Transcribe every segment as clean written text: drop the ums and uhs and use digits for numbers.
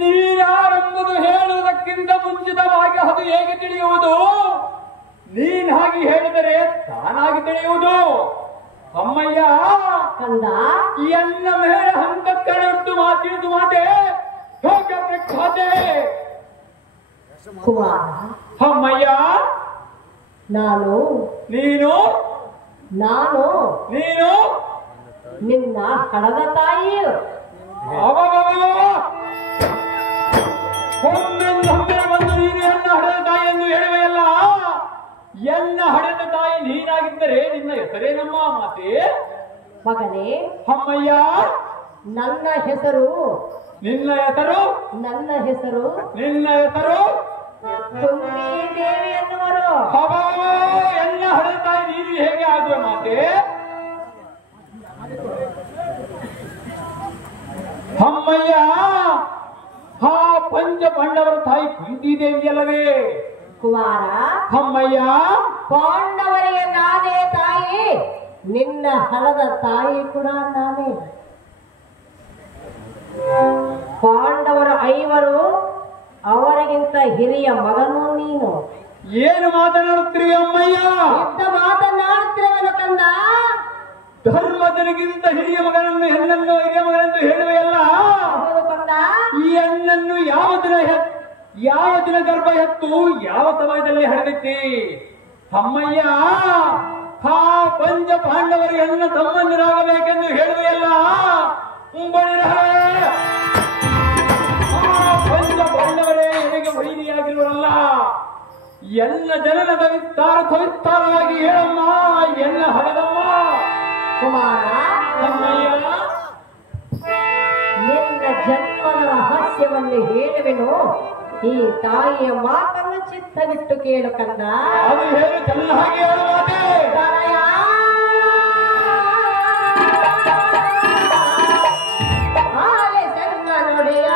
ನೀನಾರೆಂಬುದು ಹೇಳುವುದಕ್ಕಿಂತ ಮುಂಚಿತವಾಗಿ ಅದು ಹೇಗೆ ತಿಳಿಯುವುದು? ನೀನ್ ಹಾಗೆ ಹೇಳಿದರೆ ತಾನಾಗಿ ತಿಳಿಯುವುದು. ಅಮ್ಮಯ್ಯ ಕಂದ ಎನ್ನ ಮೇಲೆ ಹಂತಕ್ಕಳುಟ್ಟು ಮಾತಿಳಿದು ಮಾತೆ ಯೋಗ್ಯ ಪ್ರಖ್ಯಾತೆ. ಕುಮಾರ ಅಮ್ಮಯ್ಯ ನಾನು ನೀನು ನಾನು ನೀನು ನಿನ್ನ ಹಣದ ತಾಯಿ. ಒಮ್ಮೆ ಬಂದು ನೀನು ಎನ್ನ ಹಡೆದ ತಾಯಿ ಎಂದು ಹೇಳುವೆಯಲ್ಲ. ಎನ್ನ ಹಡೆದ ತಾಯಿ ನೀನಾಗಿದ್ದರೆ ನಿನ್ನ ಹೆಸರೇನಮ್ಮ ಮಾತೆ? ಮಗನೇ ಅಮ್ಮಯ್ಯ ನನ್ನ ಹೆಸರು ನಿನ್ನ ಹೆಸರು ನನ್ನ ಹೆಸರು ನಿನ್ನ ಹೆಸರು ಕುಂತಿ ದೇವಿ ಎನ್ನುವರು. ಎನ್ನ ಹಡೆದ ತಾಯಿ ನೀನು ಹೇಗೆ ಆಗುವೆ ಮಾತೆ? ಅಮ್ಮಯ್ಯ ಹಾ ಪಂಚ ಪಾಂಡವರ ತಾಯಿ ಕುಂತಿ ದೇವಿಯಲ್ಲವೇ? ಕುಮಾರ ಅಮ್ಮಯ್ಯ ಪಾಂಡವರಿಗೆ ನಾನೇ ತಾಯಿ, ನಿನ್ನ ಹಣದ ತಾಯಿ ಕೂಡ ನಾನೇ. ಪಾಂಡವರ ಐವರು, ಅವರಿಗಿಂತ ಹಿರಿಯ ಮಗನು ನೀನು. ಏನು ಮಾತನಾಡುತ್ತೀರಿ ಅಮ್ಮಯ್ಯ? ಇಂಥ ಮಾತನಾಡುತ್ತಿರುವನು ಕಂದ. ಧರ್ಮದನಿಗಿಂತ ಹಿರಿಯ ಮಗನನ್ನು ಹೆಣ್ಣನ್ನು ಹಿರಿಯ ಮಗನೆಂದು ಹೇಳುವೆಯಲ್ಲ. ಹೌದು ಕಂದ. ಈ ಹೆಣ್ಣನ್ನು ಯಾವ ದಿನ ಗರ್ಭ ಎತ್ತು ಯಾವ ಸಮಯದಲ್ಲಿ ಹಡೆದಿತ್ತಿ? ಅಮ್ಮಯ್ಯ ಹಾ ಪಂಚ ಪಾಂಡವರು ಹೆಣ್ಣ ತಮ್ಮಂದಿರಾಗಬೇಕೆಂದು ಹೇಳುವೆಯಲ್ಲ. ಪಂಚ ಪಾಂಡವರೇ ಹೆಣ್ಣಿಗೆ ವೈರಿಯಾಗಿರುವರಲ್ಲ. ಎಲ್ಲ ಜನನದ ವಿಸ್ತಾರವಾಗಿ ಹೇಳಮ್ಮ, ಎಲ್ಲ ಹಡೆದಮ್ಮ. ಕುಮಾರ ಅಮ್ಮಯ್ಯ ನಿನ್ನ ಜನ್ಮದ ರಹಸ್ಯವನ್ನು ಹೇಳುವೆನು. ಈ ತಾಯಿಯ ಮಾತನ್ನು ಚಿತ್ತವಿಟ್ಟು ಕೇಳು ಕಂದ. ಅದು ಹೇಳಿ ಚೆನ್ನಾಗಿ ಹೇಳುವಾತೆ. ತನಯ ಆಲಿಸನ್ನ ನುಡಿಯ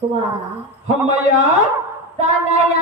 ಕುಮಾರ ಅಮ್ಮಯ್ಯ ತನಯ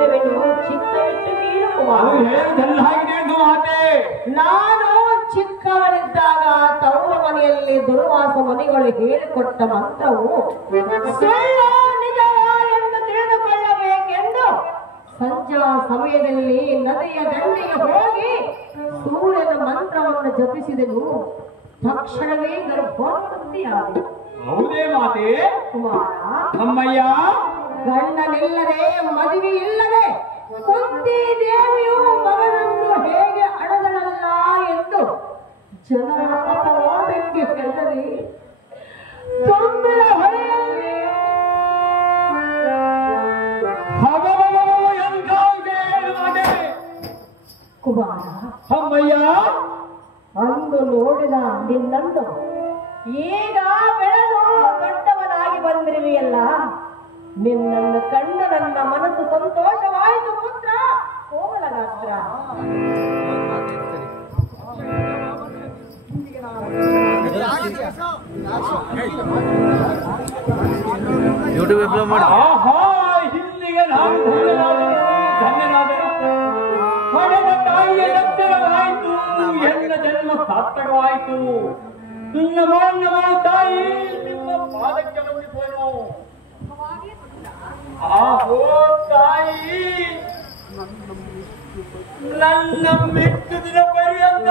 ಹೇಳುವೆನು ಚಿಕ್ಕವಿಟ್ಟು ನೀನು ಕುಮಾರ. ಅದು ಹೇಳದಲ್ಲಾಗಿದೆ ಎಂದು ಮಾತೆ. ನಾನು ಚಿಕ್ಕವನಿದ್ದಾಗ ತವರು ಮನೆಯಲ್ಲಿ ದುರ್ವಾಸ ಮನೆಗಳು ಹೇಳಿಕೊಟ್ಟ ಮಂತ್ರವು ಸುಳ್ಳು ನಿಜವ ಎಂದು ತಿಳಿದುಕೊಳ್ಳಬೇಕೆಂದು ಸಂಜಾ ಸಮಯದಲ್ಲಿ ನದಿಯ ದಂಡೆಗೆ ಹೋಗಿ ಸೂರ್ಯನ ಮಂತ್ರವನ್ನು ಜಪಿಸಿದನು. ತಕ್ಷಣವೇ ಗರ್ಭೋತ್ಪತ್ತಿಯಾಗಿದೆ. ಹೌದೇ ಮಾತೆ? ಕುಮಾರ, ಅಮ್ಮಯ್ಯ, ಗಂಡನಿಲ್ಲದೆ ಮದುವೆ ಇಲ್ಲದೆ ಕುಂತಿ ದೇವಿಯು ಮಗನನ್ನು ಹೇಗೆ ಅಡದಳಲ್ಲ ಎಂದು ಜನರ ಅಪವಾದಕ್ಕೆ ಹೆದರಿ ತುಂಬಿದ ಹೊಳೆಯಲ್ಲಿ ಕುಮಾರ, ಅಮ್ಮಯ್ಯ, ಅಂದು ನೋಡಿದ ನಿನ್ನನ್ನು ಈಗ ಬೆಳೆದು ದೊಡ್ಡವನಾಗಿ ಬಂದಿರುವೆಯಲ್ಲ, ನಿನ್ನನ್ನು ಕಂಡು ನನ್ನ ಮನಸ್ಸು ಸಂತೋಷವಾಯಿತು ಪುತ್ರ. ಕೋಮಲಗಾತ್ರ, ಯೂಟ್ಯೂಬ್ ಅಪ್ಲೋಡ್ ಮಾಡಿ. ಆಹಾ, ಇಲ್ಲಿಗೆ ನಾನು ಧನ್ಯನಾದರು. ಪಡೆದ ತಾಯಿಯ ರಕ್ಷಣವಾಯಿತು, ಎನ್ನ ಜನ್ಮ ಸಾರ್ಥಕವಾಯಿತು. ನಮೋ ನಮೋ ತಾಯಿ, ನಿಮ್ಮ ಪಾದಕ್ಕೆ ಬಂದಿದ್ದೇನು. ಆಹೋ ತಾಯಿ, ನನ್ನ ಮೆಟ್ಟು ದಿನ ಪರ್ಯಂತ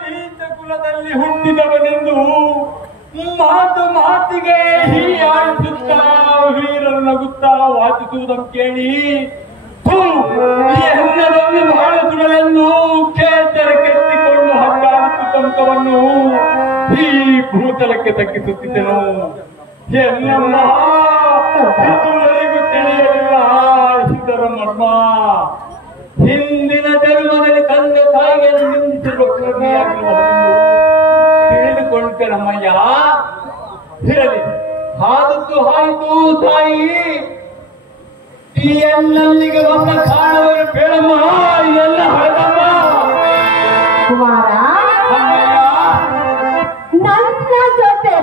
ನೀಚ ಕುಲದಲ್ಲಿ ಹುಟ್ಟಿದವನೆಂದು ಮಾತು ಮಾತಿಗೆ ಹೀಯಾಡಿಸುತ್ತಾ ವೀರರು ನಗುತ್ತಾ ವಾಚಿಸುವುದನ್ನು ಕೇಳಿ ಎನ್ನದನ್ನು ಬಹಳ ಸುಡಲೆಂದು ಕೇತರ ಕೆತ್ತಿಕೊಂಡು ಹಗ್ಗಾಲು ತಂಕವನ್ನು ಈ ಭೂತಲಕ್ಕೆ ತಗ್ಗಿಸುತ್ತಿದ್ದೆನು. ಎನ್ನಮ್ಮ ಇದುವರೆಗೂ ತಿಳಿಯಲಿಲ್ಲ ಇದರ ಮರ್ಮ. ಹಿಂದಿನ ಜನ್ಮದಲ್ಲಿ ತಂದೆ ತಾಯಿಗೆ ನಿಂದಿಸಿರುವ ಕರ್ಮಿಯಾಗಿರುವುದೆಂದು ತಿಳಿದುಕೊಂಡನಮ್ಮಯ್ಯ. ಇರಲಿ, ಆದದ್ದು ಆಯಿತು ತಾಯಿ. ಈ ಎನ್ನಲ್ಲಿಗೆ ಬಂದ ಕಾಣವರು ಬೇಡಮ್ಮ, ಎಲ್ಲ ಹಳದಮ್ಮ. ಕುಮಾರ, ಅಮ್ಮಯ್ಯ, ನನ್ನ ಜೊತೆ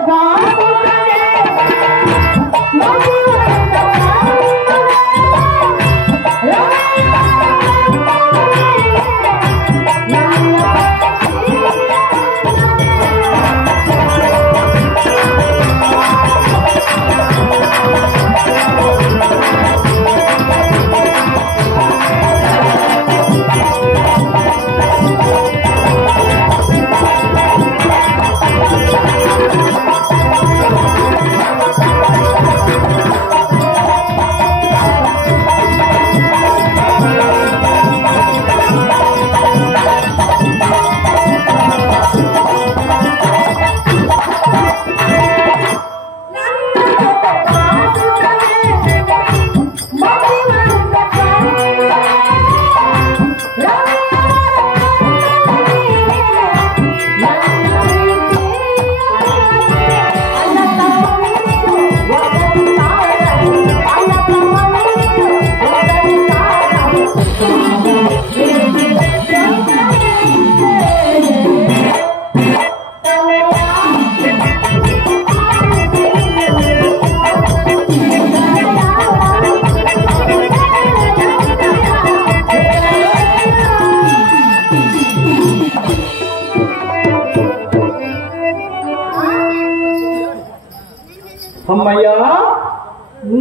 ಅಮ್ಮಯ್ಯ,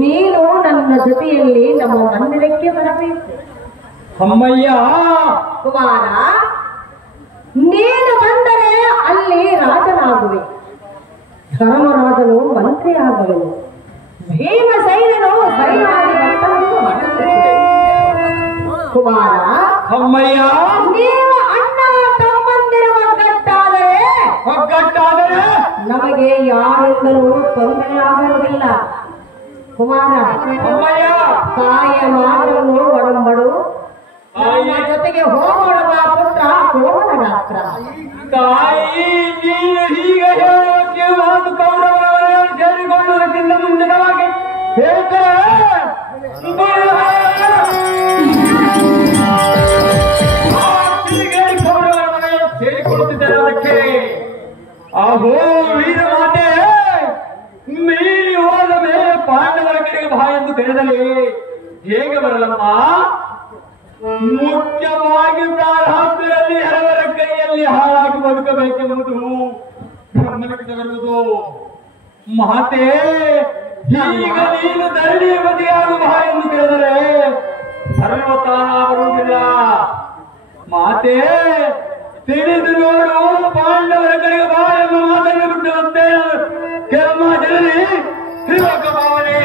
ನೀನು ನನ್ನ ಜೊತೆಯಲ್ಲಿ ನಮ್ಮ ಮಂದಿರಕ್ಕೆ ಬರಬೇಕು. ಅಮ್ಮಯ್ಯ, ಕುಮಾರ, ನೀನು ಬಂದರೆ ಅಲ್ಲಿ ರಾಜನಾಗುವೆ, ಧರ್ಮರಾಜನು ಮಂತ್ರಿ ಆಗುವನು, ಭೀಮಸೈನನು ಸರಿಯಾಗಿ ಭಕ್ತನನ್ನು ಹೊರಡಿಸುತ್ತಿದೆ. ಕುಮಾರ, ಅಮ್ಮಯ್ಯ, ನೀವು ಅಣ್ಣ ತಮ್ಮಂದಿರ ಒಗ್ಗಟ್ಟಾದರೆ ನಮಗೆ ಯಾರಿಂದಲೂ ತೊಂದರೆ ಆಗುವುದಿಲ್ಲ. ಕುಮಾರ, ಅಮ್ಮಯ್ಯ, ತಾಯಿಯ ಮಾತನ್ನು ಒಡಂಬಡು, ನಮ್ಮ ಜೊತೆಗೆ ಹೋಗೋಣ ಬಾ ಪುತ್ರ ಕೋಮಲಗಾತ್ರ. ತಾಯಿ, ನೀನು ಹೀಗೆ ಹೇಳೋಕೆ ಮಾತು ಕೌರವರನ್ನು ಸೇರಿಕೊಳ್ಳುವುದಕ್ಕಿಂತ ಮುಂಚಿತವಾಗಿ ಕೌರವರ ಮನೆಗೆ ಸೇರಿಕೊಳ್ಳುತ್ತಿದ್ದಾರೆ. ಅದಕ್ಕೆ ಆಹೋ ವೀರ ಮಾತೆ, ಮೀರಿ ಹೋದ ಮೇಲೆ ಪಾಂಡವರ ಕಡೆಗೆ ಬಾ ಎಂದು ಕರೆದಲಿ ಹೇಗೆ ಬರಲಮ್ಮ? ಮುಖ್ಯವಾಗಿ ಪ್ರಾರಬ್ಧದಲ್ಲಿ ಹಲವರ ಕೈಯಲ್ಲಿ ಹಾಳಾಗಿ ಬದುಕಬೇಕೆಂಬುದು ಬ್ರಹ್ಮನಿಗೆ ಬರುವುದು. ಮಾತೆ, ಈಗ ನೀನು ಧರಣಿ ಬದಿಯಾಗುವ ಎಂದು ಕೇಳಿದರೆ ಸರ್ವತಾನ ಬರುವುದಿಲ್ಲ. ಮಾತೆ, ತಿಳಿದು ನೋಡು, ಪಾಂಡವರ ಕಡೆಗೆ ಬಾ ಎಂಬ ಮಾತನ್ನು ಬಿಟ್ಟಂತೆ ಕೆಲವು ಜನರಿ ಭಾವನೆ